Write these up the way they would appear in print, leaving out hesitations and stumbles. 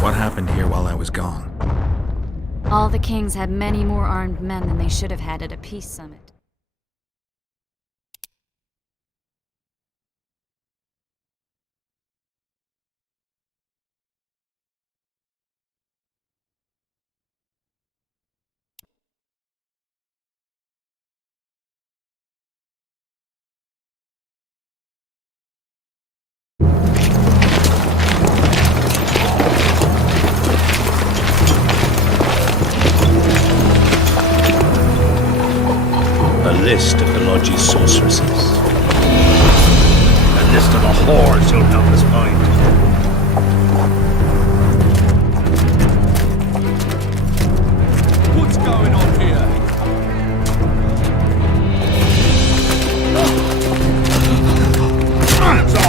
What happened here while I was gone? All the kings had many more armed men than they should have had at a peace summit. A list of the Lodge's sorceresses. A list of the whores you'll help us find. What's going on here? Hands off!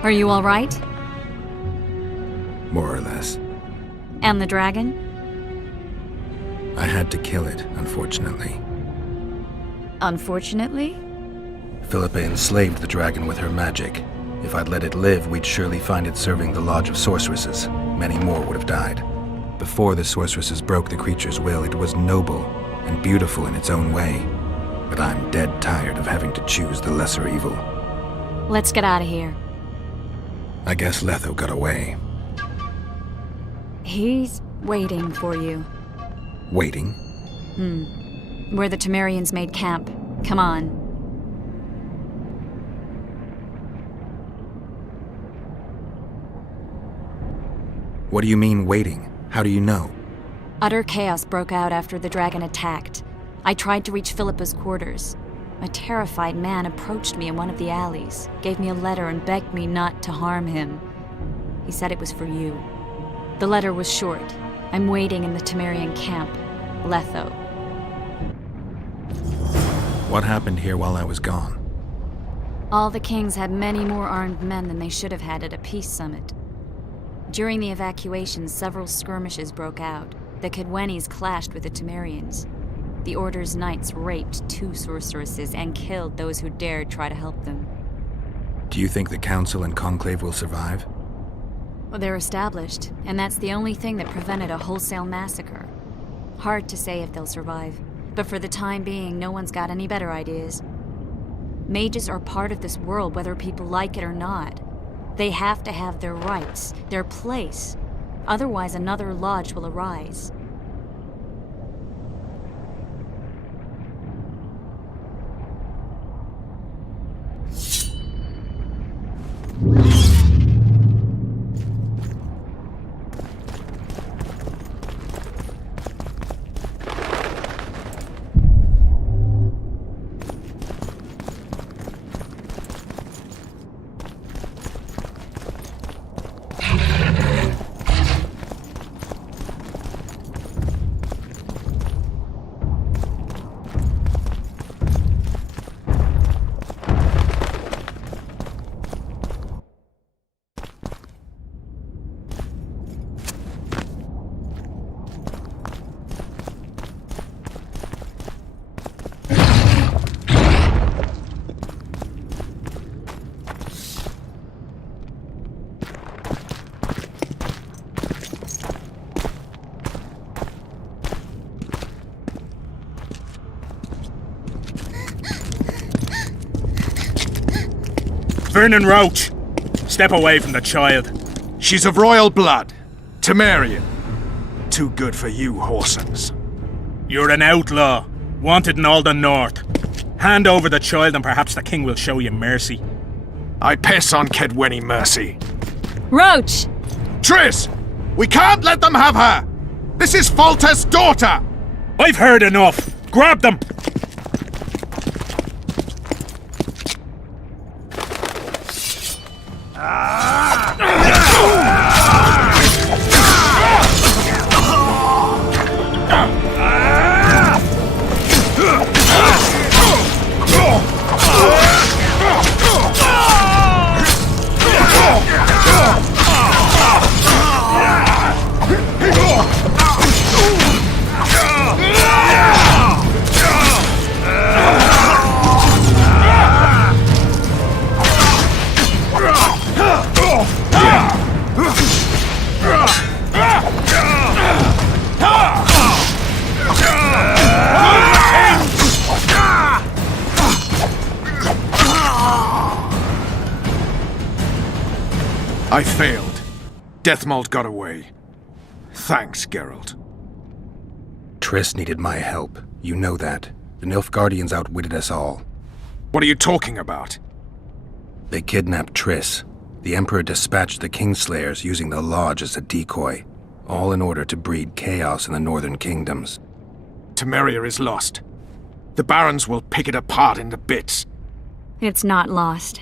Are you all right? More or less. And the dragon? I had to kill it, unfortunately. Unfortunately? Philippa enslaved the dragon with her magic. If I'd let it live, we'd surely find it serving the Lodge of Sorceresses. Many more would have died. Before the sorceresses broke the creature's will, it was noble and beautiful in its own way. But I'm dead tired of having to choose the lesser evil. Let's get out of here. I guess Letho got away. He's waiting for you. Waiting? Where the Temerians made camp. Come on. What do you mean, waiting? How do you know? Utter chaos broke out after the dragon attacked. I tried to reach Philippa's quarters. A terrified man approached me in one of the alleys, gave me a letter and begged me not to harm him. He said it was for you. The letter was short. I'm waiting in the Temerian camp, Letho. What happened here while I was gone? All the kings had many more armed men than they should have had at a peace summit. During the evacuation, several skirmishes broke out. The Kedwenis clashed with the Temerians. The Order's knights raped 2 sorceresses and killed those who dared try to help them. Do you think the Council and Conclave will survive? Well, they're established, and that's the only thing that prevented a wholesale massacre. Hard to say if they'll survive, but for the time being, no one's got any better ideas. Mages are part of this world, whether people like it or not. They have to have their rights, their place. Otherwise, another lodge will arise. Vernon Roach, step away from the child. She's of royal blood. Temerian. Too good for you, Horsens. You're an outlaw, wanted in all the north. Hand over the child and perhaps the king will show you mercy. I piss on Kedwenny mercy. Roach! Triss! We can't let them have her! This is Foltest's daughter! I've heard enough. Grab them! I failed. Deathmold got away. Thanks, Geralt. Triss needed my help. You know that. The Nilfgaardians outwitted us all. What are you talking about? They kidnapped Triss. The Emperor dispatched the Kingslayers using the Lodge as a decoy, all in order to breed chaos in the northern kingdoms. Temeria is lost. The Barons will pick it apart into bits. It's not lost.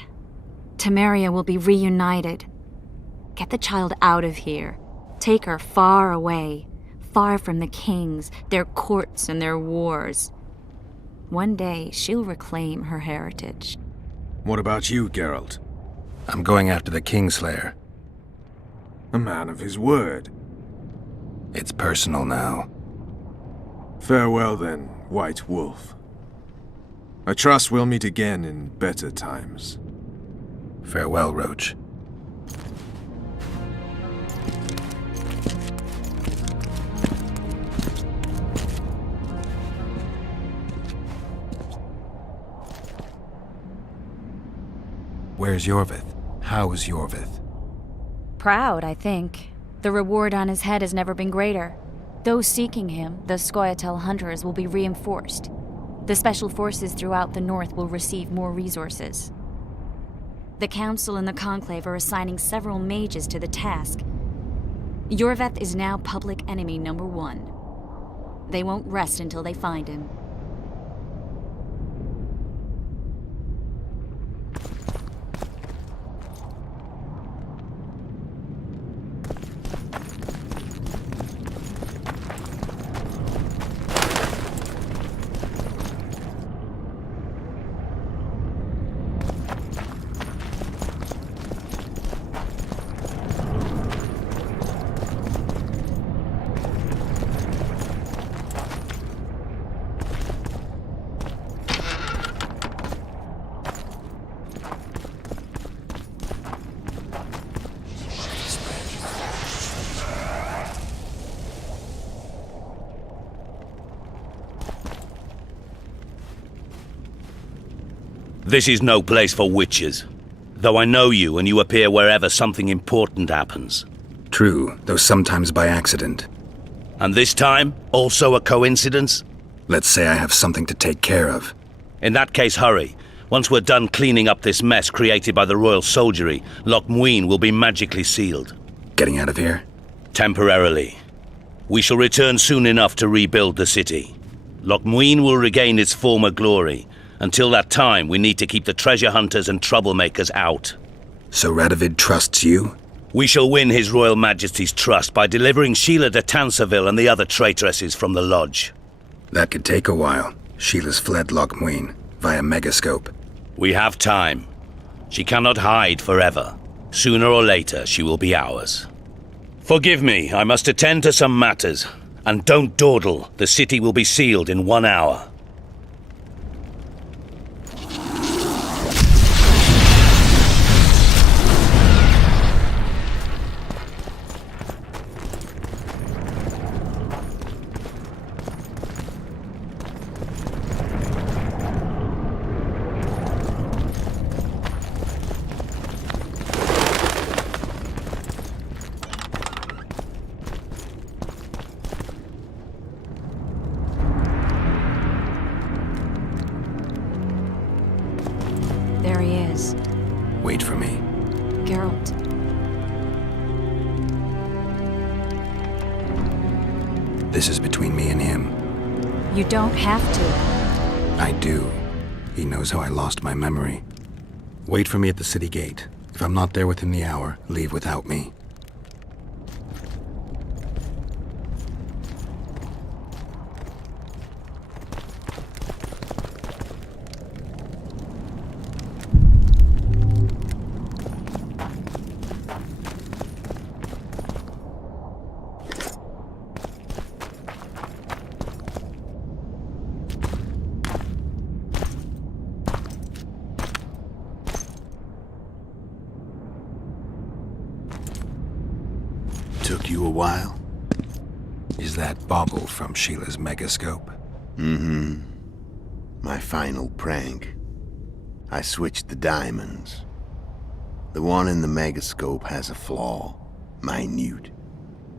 Temeria will be reunited. Get the child out of here. Take her far away, far from the kings, their courts, and their wars. One day, she'll reclaim her heritage. What about you, Geralt? I'm going after the Kingslayer. A man of his word. It's personal now. Farewell then, White Wolf. I trust we'll meet again in better times. Farewell, Roach. Where's Yorvith? How's Yorvith? Proud, I think. The reward on his head has never been greater. Those seeking him, the Scoia'tael hunters, will be reinforced. The special forces throughout the north will receive more resources. The Council and the Conclave are assigning several mages to the task. Yorvith is now public enemy number 1. They won't rest until they find him. This is no place for witches. Though I know you and you appear wherever something important happens. True, though sometimes by accident. And this time, also a coincidence? Let's say I have something to take care of. In that case, hurry. Once we're done cleaning up this mess created by the royal soldiery, Loch Muin will be magically sealed. Getting out of here? Temporarily. We shall return soon enough to rebuild the city. Loch Muin will regain its former glory. Until that time, we need to keep the treasure hunters and troublemakers out. So Radovid trusts you? We shall win His Royal Majesty's trust by delivering Sheila de Tansarville and the other traitresses from the lodge. That could take a while. Sheila's fled Loch Muin via Megascope. We have time. She cannot hide forever. Sooner or later, she will be ours. Forgive me, I must attend to some matters. And don't dawdle, the city will be sealed in 1 hour. Wait for me. Geralt. This is between me and him. You don't have to. I do. He knows how I lost my memory. Wait for me at the city gate. If I'm not there within the hour, leave without me. Took you a while? Is that Bauble from Sheila's megascope? Mm-hmm. My final prank. I switched the diamonds. The one in the megascope has a flaw. Minute.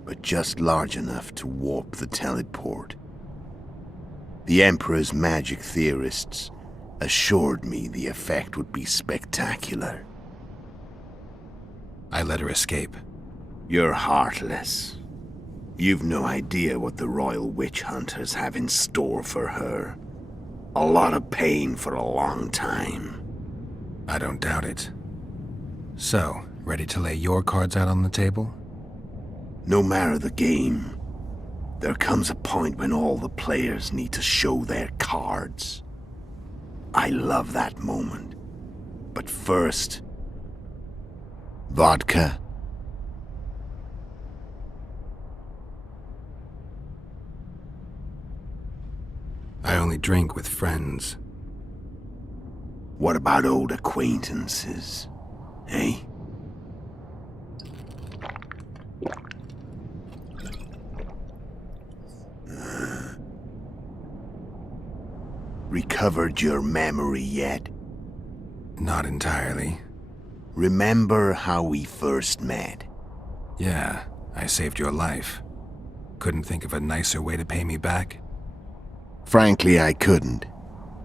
But just large enough to warp the teleport. The Emperor's magic theorists assured me the effect would be spectacular. I let her escape. You're heartless. You've no idea what the royal witch hunters have in store for her. A lot of pain for a long time. I don't doubt it. So, ready to lay your cards out on the table? No matter the game, there comes a point when all the players need to show their cards. I love that moment. But first... vodka. I only drink with friends. What about old acquaintances? Eh? Recovered your memory yet? Not entirely. Remember how we first met? Yeah, I saved your life. Couldn't think of a nicer way to pay me back? Frankly, I couldn't.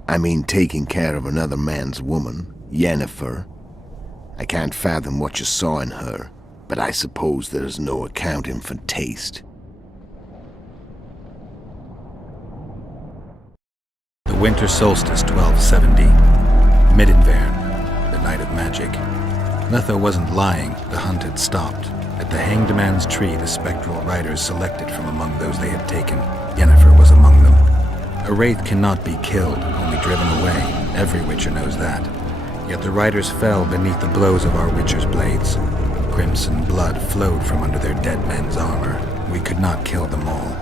I mean, taking care of another man's woman, Yennefer. I can't fathom what you saw in her, but I suppose there's no accounting for taste. The winter solstice 1270. Middenvern, the night of magic. Letho wasn't lying, the hunt had stopped. At the Hanged Man's Tree, the spectral riders selected from among those they had taken. Yennefer was among them. A wraith cannot be killed, only driven away. Every witcher knows that. Yet the riders fell beneath the blows of our witcher's blades. Crimson blood flowed from under their dead men's armor. We could not kill them all.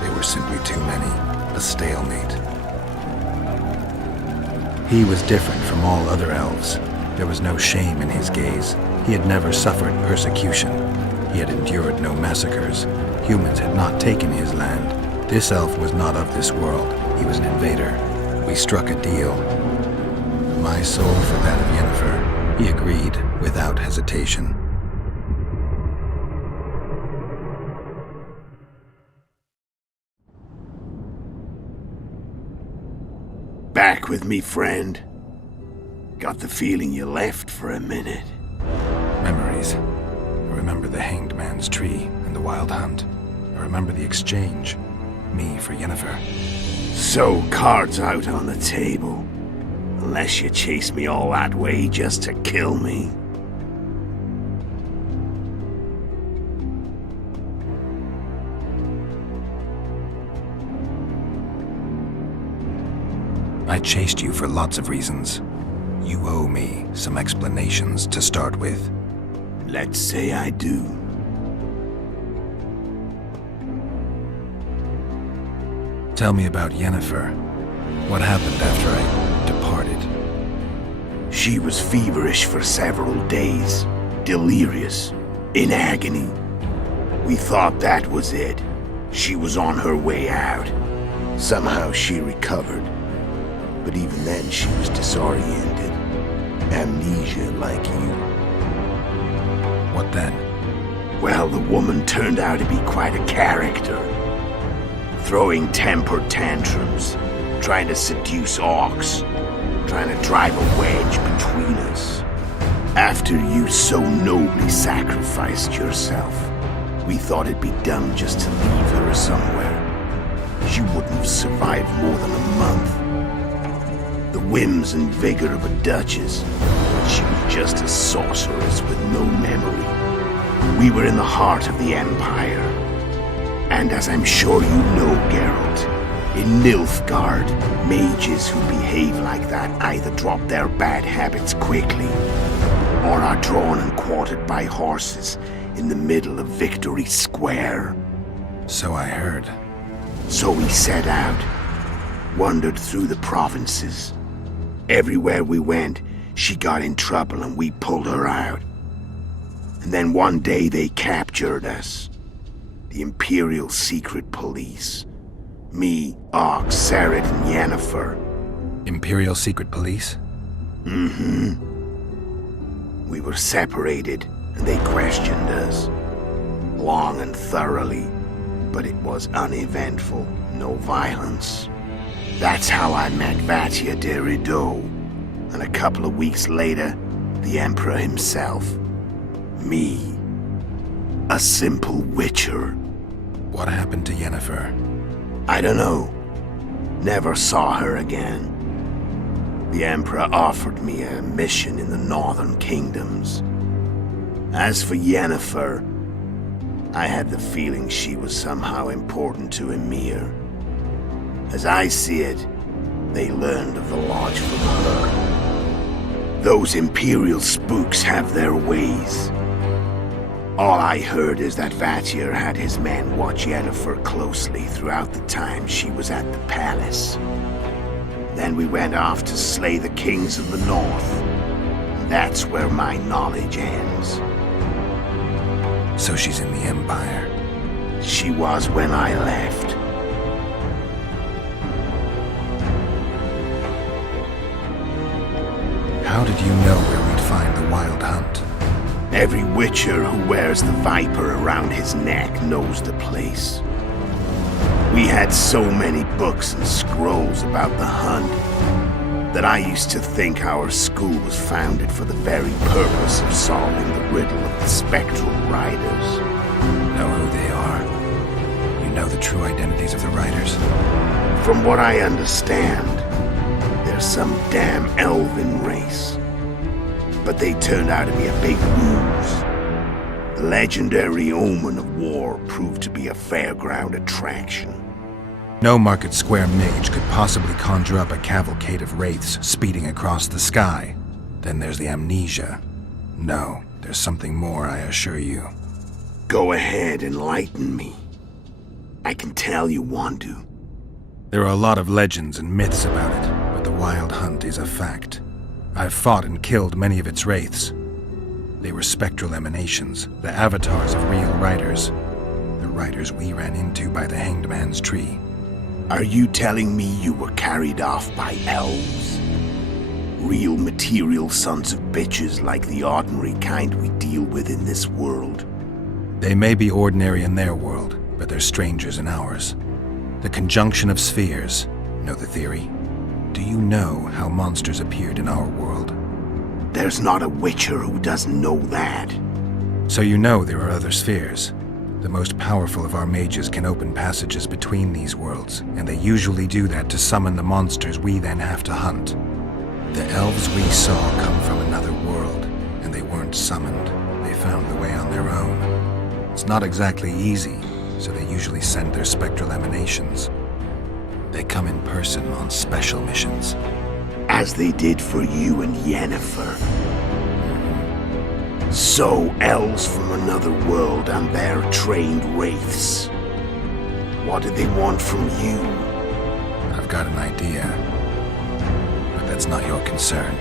They were simply too many. A stalemate. He was different from all other elves. There was no shame in his gaze. He had never suffered persecution. He had endured no massacres. Humans had not taken his land. This elf was not of this world. He was an invader. We struck a deal. My soul for that of Yennefer. He agreed, without hesitation. Back with me, friend. Got the feeling you left for a minute. Memories. I remember the Hanged Man's Tree and the Wild Hunt. I remember the exchange. Me for Yennefer. So, cards out on the table. Unless you chase me all that way just to kill me. I chased you for lots of reasons. You owe me some explanations to start with. Let's say I do. Tell me about Yennefer. What happened after I departed? She was feverish for several days. Delirious. In agony. We thought that was it. She was on her way out. Somehow she recovered. But even then she was disoriented. Amnesia like you. What then? Well, the woman turned out to be quite a character. Throwing temper tantrums, trying to seduce orcs, trying to drive a wedge between us. After you so nobly sacrificed yourself, we thought it'd be dumb just to leave her somewhere. She wouldn't have survived more than a month. The whims and vigor of a duchess, but she was just a sorceress with no memory. We were in the heart of the Empire. And as I'm sure you know, Geralt, in Nilfgaard, mages who behave like that either drop their bad habits quickly, or are drawn and quartered by horses in the middle of Victory Square. So I heard. So we set out, wandered through the provinces. Everywhere we went, she got in trouble and we pulled her out. And then one day they captured us. The Imperial Secret Police. Me, Ox, Sarad, and Yennefer. Imperial Secret Police? Mm-hmm. We were separated, and they questioned us. Long and thoroughly, but it was uneventful, no violence. That's how I met Vatia de Rideau, and a couple of weeks later, the Emperor himself. Me. A simple witcher. What happened to Yennefer? I don't know. Never saw her again. The Emperor offered me a mission in the northern kingdoms. As for Yennefer, I had the feeling she was somehow important to Emir. As I see it, they learned of the Lodge from her. Those Imperial spooks have their ways. All I heard is that Vatir had his men watch Yennefer closely throughout the time she was at the palace. Then we went off to slay the kings of the north. That's where my knowledge ends. So she's in the Empire. She was when I left. How did you know where we'd find the Wild Hunt? Every witcher who wears the viper around his neck knows the place. We had so many books and scrolls about the hunt that I used to think our school was founded for the very purpose of solving the riddle of the spectral riders. Know who they are? You know the true identities of the riders? From what I understand, they're some damn elven race. But they turned out to be a big ruse. The legendary omen of war proved to be a fairground attraction. No Market Square mage could possibly conjure up a cavalcade of wraiths speeding across the sky. Then there's the amnesia. No, there's something more, I assure you. Go ahead, enlighten me. I can tell you want to. There are a lot of legends and myths about it, but the Wild Hunt is a fact. I've fought and killed many of its wraiths. They were spectral emanations, the avatars of real riders. The riders we ran into by the Hanged Man's Tree. Are you telling me you were carried off by elves? Real material sons of bitches like the ordinary kind we deal with in this world? They may be ordinary in their world, but they're strangers in ours. The conjunction of spheres. Know the theory? Do you know how monsters appeared in our world? There's not a witcher who doesn't know that. So you know there are other spheres. The most powerful of our mages can open passages between these worlds, and they usually do that to summon the monsters we then have to hunt. The elves we saw come from another world, and they weren't summoned. They found the way on their own. It's not exactly easy, so they usually send their spectral emanations. They come in person on special missions. As they did for you and Yennefer. So, elves from another world and their trained wraiths. What do they want from you? I've got an idea, but that's not your concern.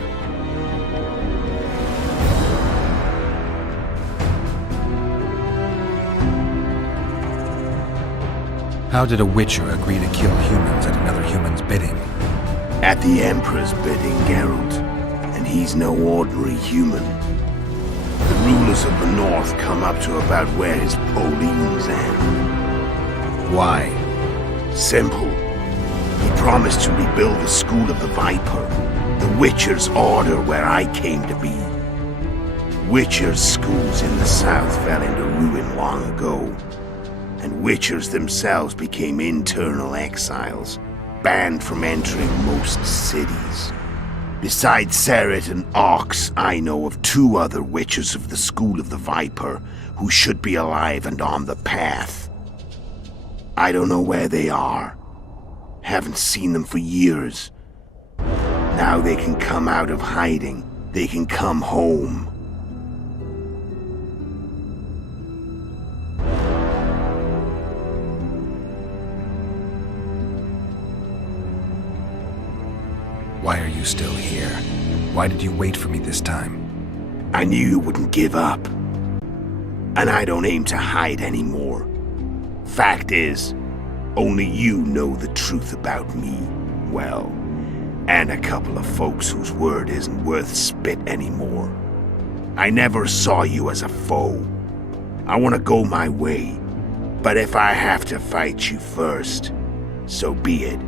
How did a witcher agree to kill humans at another human's bidding? At the Emperor's bidding, Geralt. And he's no ordinary human. The rulers of the North come up to about where his Pauline's end. Why? Simple. He promised to rebuild the School of the Viper, the Witcher's order where I came to be. Witchers' schools in the south fell into ruin long ago, and Witchers themselves became internal exiles, banned from entering most cities. Besides Seret and Ox, I know of 2 other Witchers of the School of the Viper who should be alive and on the path. I don't know where they are. Haven't seen them for years. Now they can come out of hiding. They can come home. Why are you still here? Why did you wait for me this time? I knew you wouldn't give up. And I don't aim to hide anymore. Fact is, only you know the truth about me, well, and a couple of folks whose word isn't worth spit anymore. I never saw you as a foe. I want to go my way, but if I have to fight you first, so be it.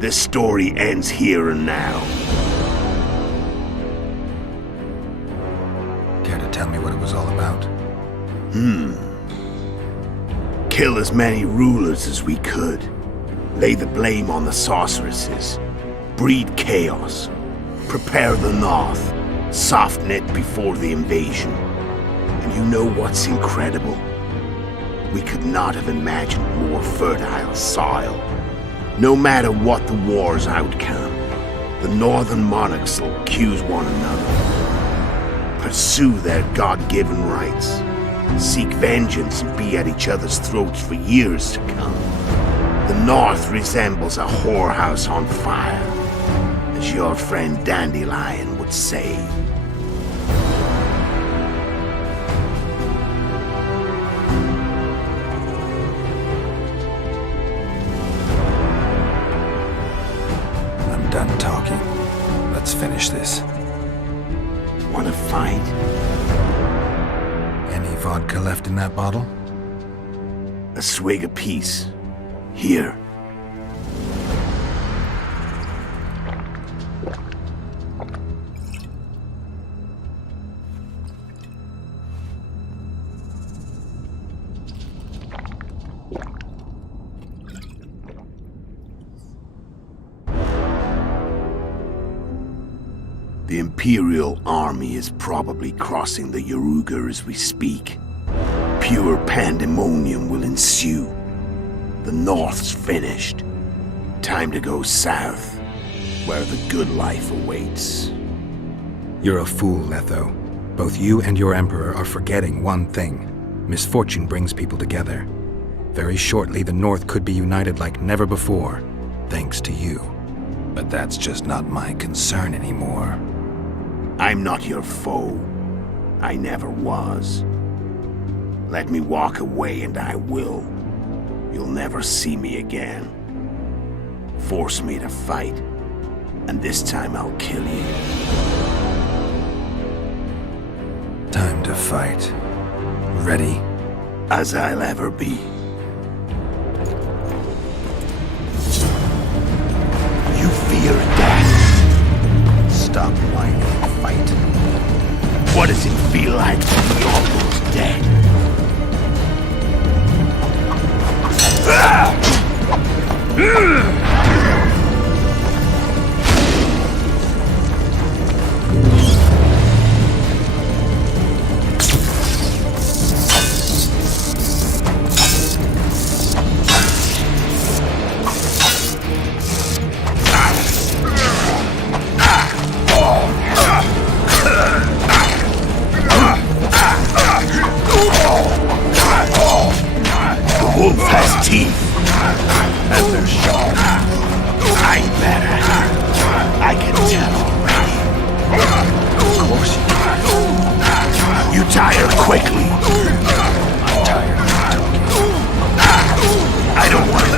This story ends here and now. Care to tell me what it was all about? Kill as many rulers as we could. Lay the blame on the sorceresses. Breed chaos. Prepare the north. Soften it before the invasion. And you know what's incredible? We could not have imagined more fertile soil. No matter what the war's outcome, the northern monarchs will accuse one another, pursue their God-given rights, seek vengeance and be at each other's throats for years to come. The north resembles a whorehouse on fire, as your friend Dandelion would say. Done talking. Let's finish this. Wanna fight? Any vodka left in that bottle? A swig apiece. Here. The Imperial army is probably crossing the Yaruga as we speak. Pure pandemonium will ensue. The North's finished. Time to go south, where the good life awaits. You're a fool, Letho. Both you and your Emperor are forgetting one thing. Misfortune brings people together. Very shortly, the North could be united like never before, thanks to you. But that's just not my concern anymore. I'm not your foe. I never was. Let me walk away and I will. You'll never see me again. Force me to fight, and this time I'll kill you. Time to fight. Ready? As I'll ever be. You fear death. Stop whining and fight. What does it feel like to be almost dead? The wolf has teeth, and they're sharp. I better. I can tell already. Of course you can. You tire quickly. I'm tired of talking. I don't want to.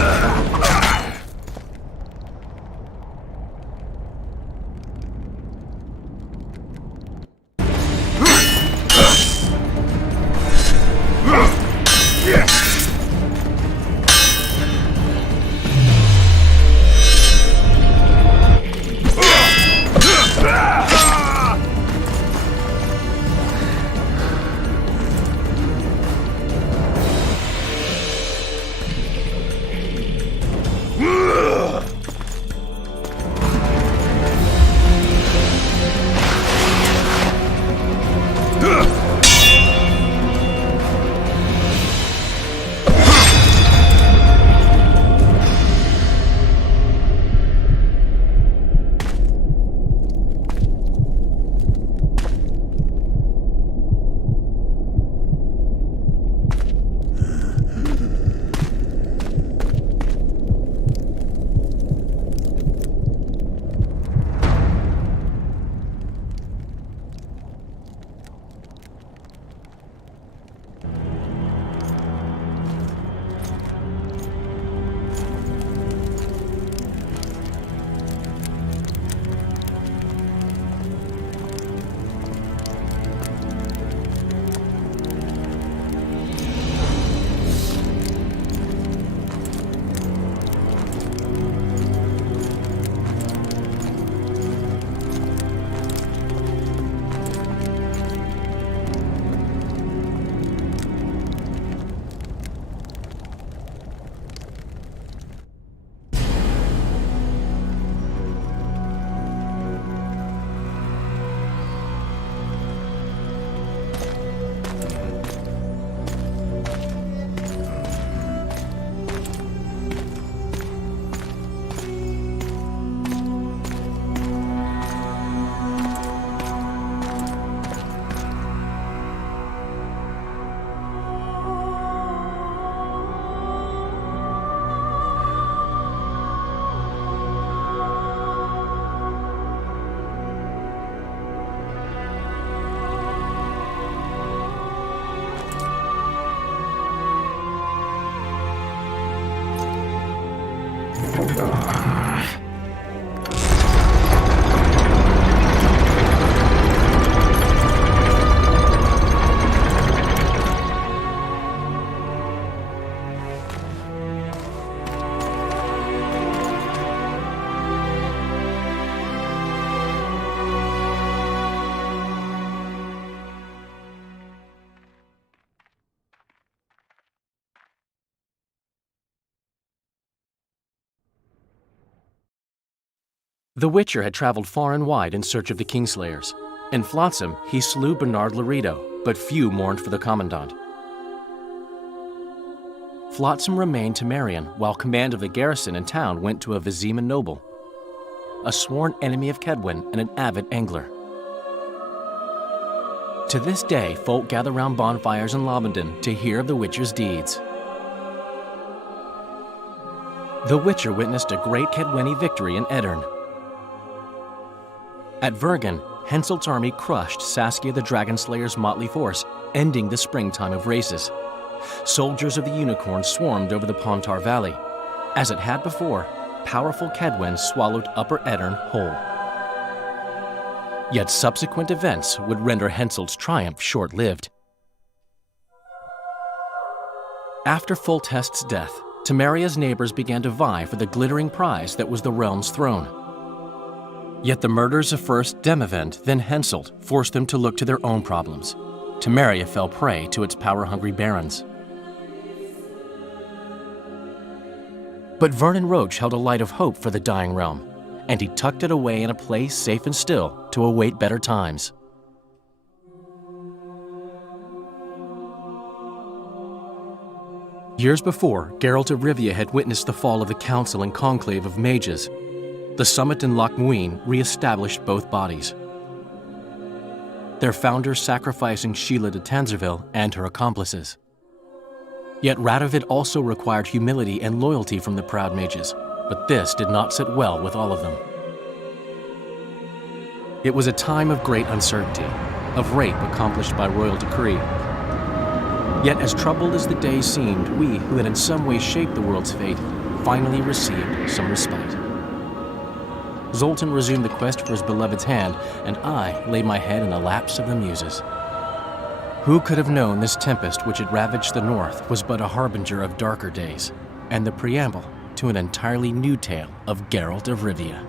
The Witcher had traveled far and wide in search of the Kingslayers. In Flotsam, he slew Bernard Laredo, but few mourned for the Commandant. Flotsam remained Temerian, while command of the garrison and town went to a Vizima noble, a sworn enemy of Kedwen and an avid angler. To this day, folk gather round bonfires in Lobenden to hear of the Witcher's deeds. The Witcher witnessed a great Kedweni victory in Edirn. At Vergen, Henselt's army crushed Saskia the Dragonslayer's motley force, ending the springtime of races. Soldiers of the Unicorn swarmed over the Pontar Valley. As it had before, powerful Kedwen swallowed Upper Edirn whole. Yet subsequent events would render Henselt's triumph short-lived. After Foltest's death, Temeria's neighbors began to vie for the glittering prize that was the realm's throne. Yet the murders of first Demavend, then Henselt, forced them to look to their own problems. Temeria fell prey to its power-hungry barons. But Vernon Roche held a light of hope for the dying realm, and he tucked it away in a place safe and still to await better times. Years before, Geralt of Rivia had witnessed the fall of the Council and Conclave of Mages. The summit in Loch Muin re-established both bodies, their founders sacrificing Sheila de Tanzerville and her accomplices. Yet Radovid also required humility and loyalty from the proud mages, but this did not sit well with all of them. It was a time of great uncertainty, of rape accomplished by royal decree. Yet as troubled as the days seemed, we, who had in some way shaped the world's fate, finally received some respite. Zoltan resumed the quest for his beloved's hand, and I laid my head in the laps of the muses. Who could have known this tempest which had ravaged the north was but a harbinger of darker days, and the preamble to an entirely new tale of Geralt of Rivia.